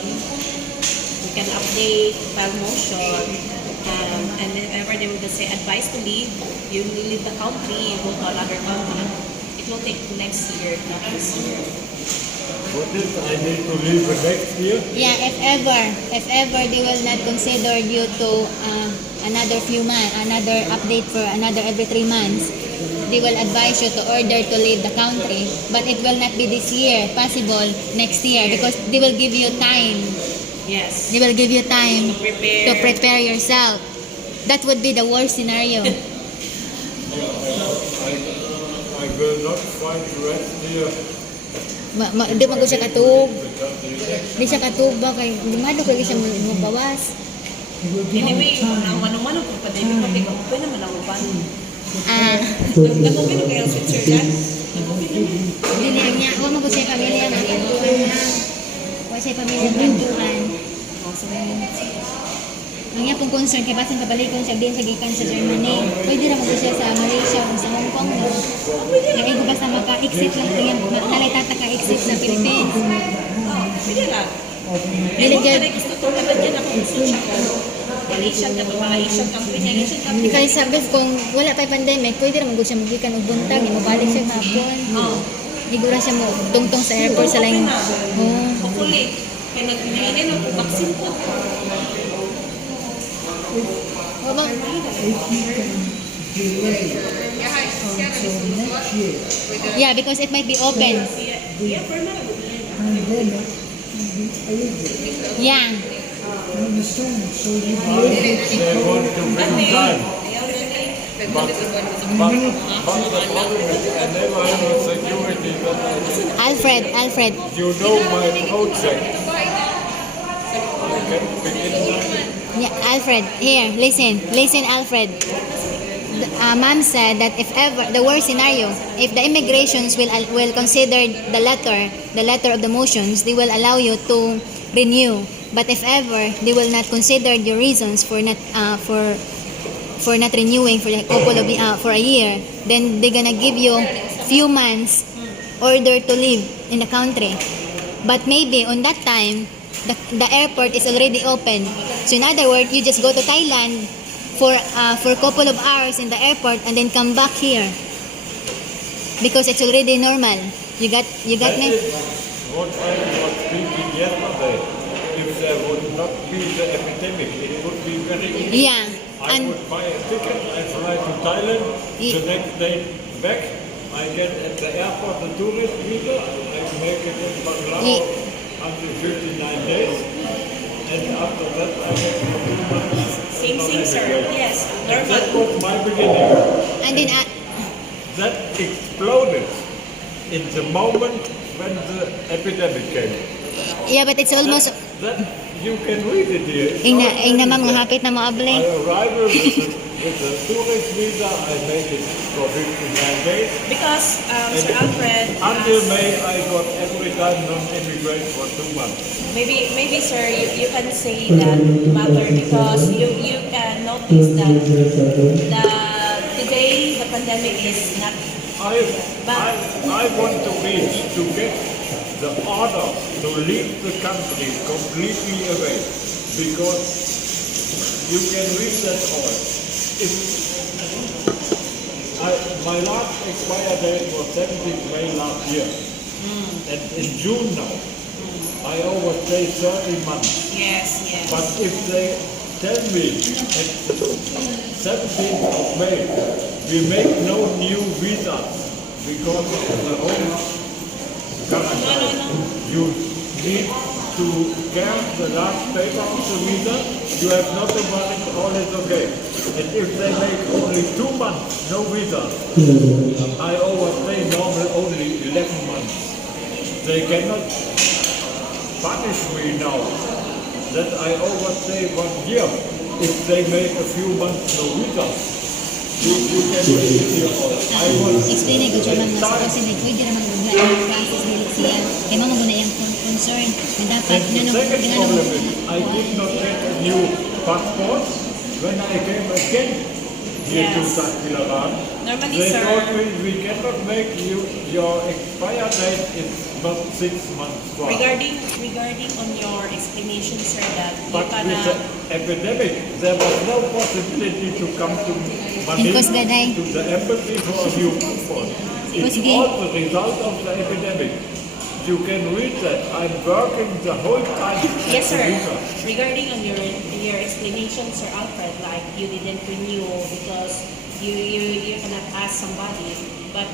We can update, file motion, and whenever they will just say advice to leave, you leave the country, you go to another country. It will take next year, not this year. What if I need to leave the next year? Yeah, if ever they will not consider you to another few months, another update for another every 3 months, they will advise you to order to leave the country. But it will not be this year, possible next year, because they will give you time. Yes. They will give you time To prepare. to prepare yourself. That would be the worst scenario. I will not find rest here. Di man ko siya katug. Di siya katug ba kay limado kay siya mabawas. Anyway, ang mano-mano kung pandemic pa, kaya okay naman ang uban. Nag-okay na kayo Switzerland? Nag-okay naman. Dili niya, wa mo ko siya pamilya ng kantuan ha. Wa siya pamilya ng kantuan. Ang iya pong concern kay basin kabalikon siya din sa gikan sa Germany. Pwede ra mo ko siya sa Malaysia o sa Hong Kong no. Kaya igo basta maka-exit lang kaya nalay tata-exit sa Philippines. Sige lang. Dili Kung gyud ka gusto to, dapat yan ako gusto siya ko. Malaysian ka to, mga Asian company, Asian company. kay sabi kung wala pa pandemic, pwede ra mo ko siya magikan og buntag, mabalik siya hapon. Oo. Igura siya mo tungtong sa airport sa laing. Oh. Hopefully, kaya nag-pinainin ang vaccine po. Wa ba? Yeah, because it might be open. Yeah, for now. Yeah. They want to bring time. But the problem is I never have a security that Alfred. you know my project. I can begin now. Yeah, Alfred, here, listen, Alfred. Ma'am said that if ever the worst scenario, if the immigrations will consider the letter of the motions, they will allow you to renew. But if ever they will not consider your reasons for not renewing for a couple of for a year, then they're gonna give you few months order to live in the country. But maybe on that time, the airport is already open. So in other words, you just go to Thailand for a couple of hours in the airport and then come back here because it's already normal. You got me? What I was speaking yesterday, if there would not be the epidemic, it would be very easy. Yeah. I would buy a ticket, I fly to Thailand, the next day back, I get at the airport the tourist visa, I make it in Bangladesh until 59 days, and after that I get 2 months. Same, sir. Yes, And normal. that was my beginning. And then That exploded in the moment when the epidemic came. yeah, but it's almost That you can read it here. It's ing na not ma'am nga hapit na I moable. arrive with the tourist visa, I make it for 59 days. Because, Sir Alfred, Until May, I got every time non-immigrant for 2 months. maybe sir, you can say that matter because you can notice that today the pandemic is not. I want to reach to get the order to leave the country completely away because you can read that all. If my last expire date was 17th May last year, and in June now, I overstay 30 months. Yes. But if they tell me at 17th of May, we make no new visas because of the whole quarantine. You need to get the last paper of the visa, you have not to worry, all is okay. And if they make only 2 months, no visa, I overstay normal only 11 months. They cannot punish me now that I overstay 1 year if they make a few months no visa. You can read it here all. I was Explain ko German nga sa kasi pwede naman magla yung process nila siya. Kaya mama mo na yung concern na dapat And the second problem is I did not get a new passport when I came again here to Yes. Sakhilaran. Normally, They sir. told me we cannot make your expire date is not 6 months for. Regarding on your explanation, sir, that you But with the epidemic, there was no possibility to come to Manila, Because Gaday. to the embassy for a new passport. It's Sige. all the result of the epidemic. You can read that. I'm working the whole time. Yes, at sir. the visa. Regarding on your explanation, Sir Alfred, like you didn't renew because you cannot ask somebody. But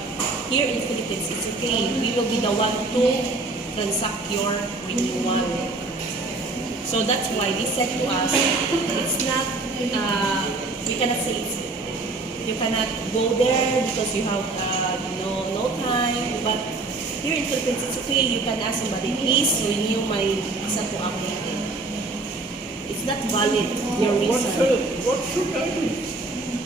here in Philippines, it's okay. We will be the one to transact your renewal. So that's why they said to us, it's not, we cannot say it's, you cannot go there because you have no time. But here in Philippines, it's okay. You can ask somebody, please renew my visa to update. It's not valid, your reason. What should I do?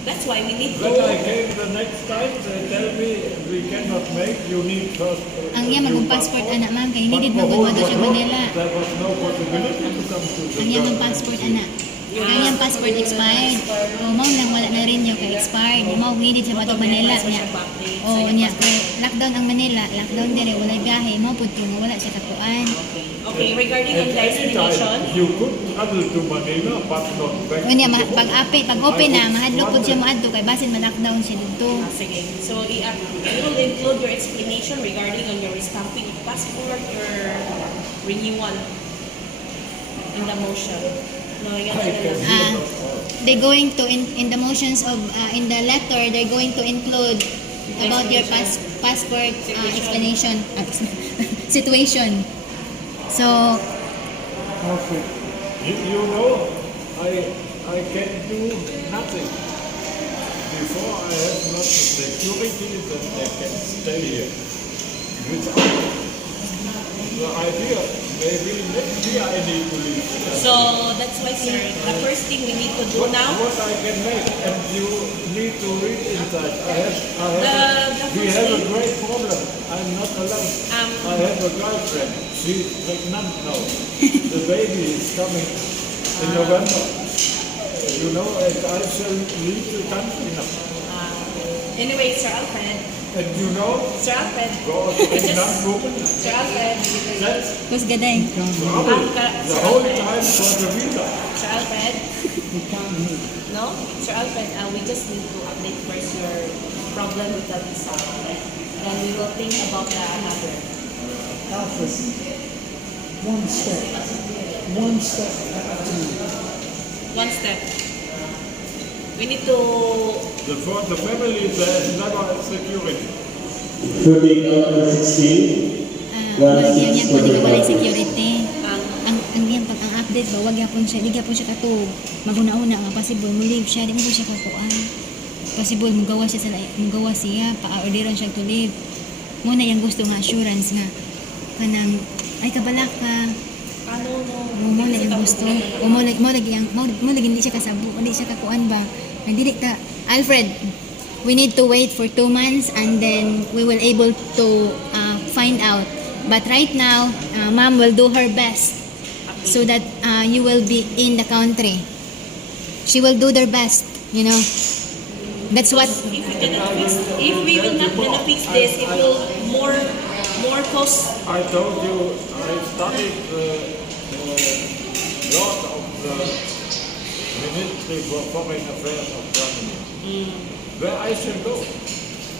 That's why we need to... When I came the next time, they tell me we cannot make, you need first. Ang iya magong passport anak ma'am kay But needed for mo whole mo siya world, Manila. there was no possibility to come to the Ang iya government. passport anak. Ang iyang passport expired. O mao nang wala na rin yung kay expired. Mao needed siya bato Manila niya. O niya kay lockdown ang Manila, lockdown dire wala biyahe mo pud nga wala siya kakuan. Okay, regarding on At the any explanation, time, you could travel to Manila, but not back. O niya to the pag open na mahadlok pud siya moadto kay basin ma-lockdown siya dito. sige. So, we will include your explanation regarding on your stamping of passport, your renewal in the motion. No, you They're going to in the motions of in the letter they're going to include about your passport explanation situation. So Alfred, you know, I can do nothing. Before I have not the security that I can stay here. Without the idea, maybe next year I need to leave. So, that's why, sir, the first thing we need to do What now, I can make, and you need to read inside. The We first have a thing- great problem. I'm not alone. I have a girlfriend. She's pregnant now. The baby is coming in November. You know, and I shall leave the country now. anyway, Sir Alfred, And you know, Sir Alfred, God, I pregnant just, woman, Sir Alfred, that's who's gaday? trouble the whole time for the visa. Sir Alfred, no? Sir Alfred, we just need to update first your problem with the visa. Then we will think about the another. Alfred, one step at a time. One step. We need to... For the family, there is never security. 13 out of 16. Yang yang kundi walay security. ang Ang yan pag ang update ba wag yapon siya, di yapon siya katug. Maguna-una nga possible mo leave siya, di mo siya kakuan. Possible mugawa siya pa-orderan siya to leave. Muna yung gusto nga assurance nga kanang ay kabalak ka. paano Mo na yung gusto. O mo lagi hindi siya kasabo, hindi siya kakuan ba. Nagdili ta Alfred, we need to wait for 2 months and then we will able to find out. But right now, mom will do her best so that you will be in the country. She will do their best, you know. That's what if we will not gonna fix this, it will more cost. I told you I studied lot of the Ministry for Foreign Affairs of Germany. Where I should go.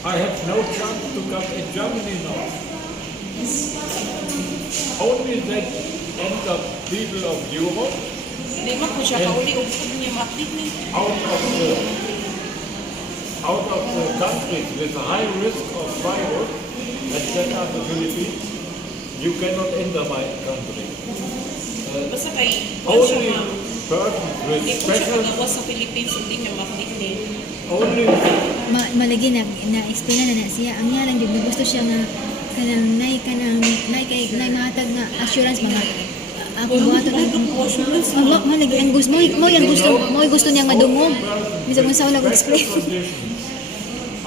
I have no chance to come in Germany now. Only that enter people of Europe Di ba po siya kauli o niya ma-update ni? out of the countries with a high risk of virus, and that are the Philippines, you cannot enter my country. Basta kay Only persons with Di po siya special, kagawa sa Philippines, hindi niya ma-update ni. only malagi na explain na siya. Ang yan ang gusto siya nga kanang nay matag na assurance mga ako buhato na mo lagi ang gusto mo gusto niya madungog bisa mo sa ulag explain. conditions.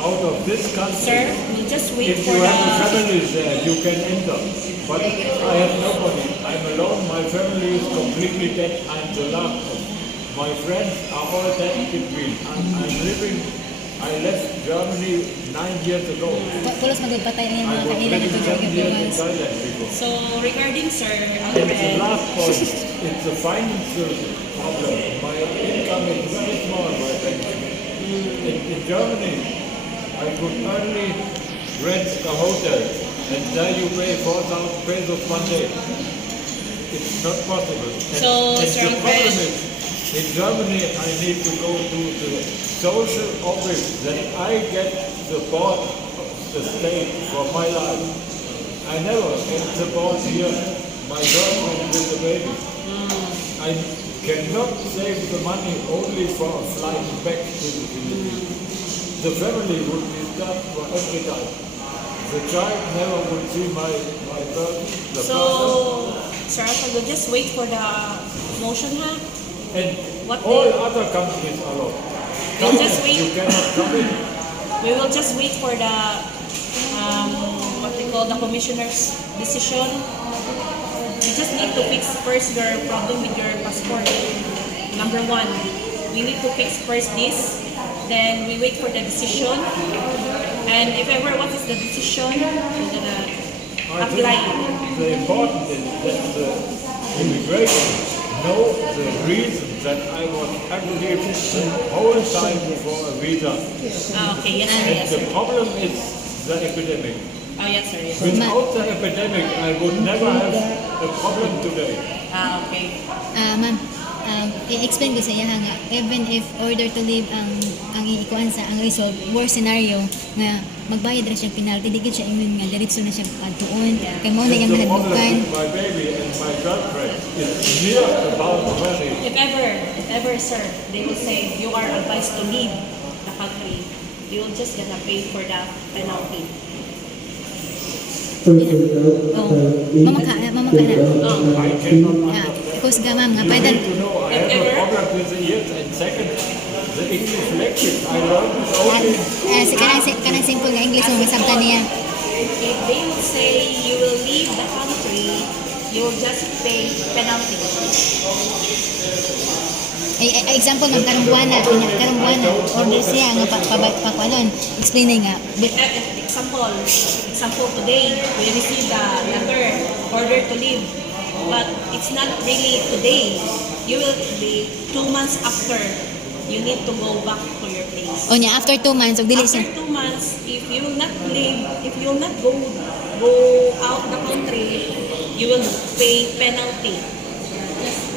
Out of this country, Sir, we'll just wait if for you have a the... family there, you can enter. But I have nobody. I'm alone. My family is completely dead. I'm the last of my friends are all dead between. I'm living. I left Germany 9 years ago. Pulos magpatay ang I mga was kailan living ito 7 years in gawas. Thailand before. So, regarding Sir And the Alfred, last point, it's a financial problem. My income is very small, my pension. In Germany, I could only rent a hotel, and there you pay 4,000 pesos one day. It's not possible. And Sir the problem Alfred, is, in Germany, I need to go to the social office that I get support of the state for my life. I never get support here. My girlfriend with the baby. I cannot save the money only for a flight back to the Philippines. The family would be stuck for every time. The child never would see my person, the so, father. Sir Alfred, we'll just wait for the motion, ha? And What all day? other countries allow. We'll just wait. You cannot come in. We will just wait for the, what they call the commissioner's decision. You just need to fix first your problem with your passport. Number one, we need to fix first this. Then we wait for the decision. And if ever what is the decision, we're gonna I apply. think the important is that the immigration know the reason that I was active the whole time for a visa. Okay, yes sir, And yes the sir. problem is the epidemic. Oh yes sir, yes sir. Without the epidemic, I would never have a problem today. Okay. Ma'am, i-explain ko sa iya nga, even if order to leave ang ikuan sa ang result, worst scenario nga magbayad ra siya penalty, di gid siya ingon nga diretso na siya pagtuon kay mo na And yung the problem nahadlukan. with my baby and my girlfriend is near about the money. If ever sir, they will say you are advised to leave the country, you will just gonna pay for the penalty. Oh, mamaka na. I cannot Yeah, understand. because ga ma'am nga You pwede need to know I have a problem with the ears, and second, the English language I learned is only si kanang simple nga English mo masabtan niya. If they will say you will leave the country, you will just pay penalty. Example ng karong buwana order siya nga pakuanon. Explain nga. Example today, we received the letter, order to leave. But it's not really today. You will be 2 months after. You need to go back to your place. O niya after 2 months og dili After siya. 2 months, if you will not leave, if you will not go out the country, you will pay penalty.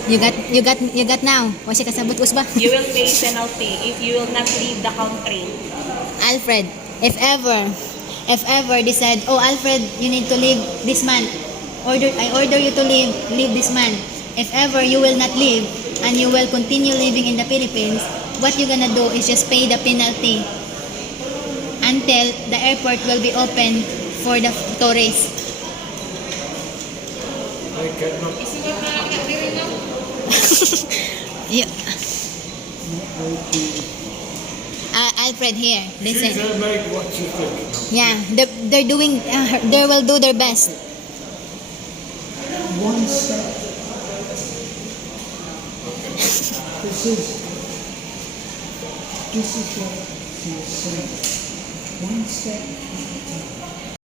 You got now. Wa siya kasabot us ba? You will pay penalty if you will not leave the country. Alfred, if ever they said, "Oh Alfred, you need to leave this month. I order you to leave this month." If ever you will not leave and you will continue living in the Philippines, what you gonna do is just pay the penalty until the airport will be open for the tourists. I cannot. Yeah. Alfred here, She listen. will make what she thinks. Yeah, they're doing. They will do their best. One step. This is what he is saying. One step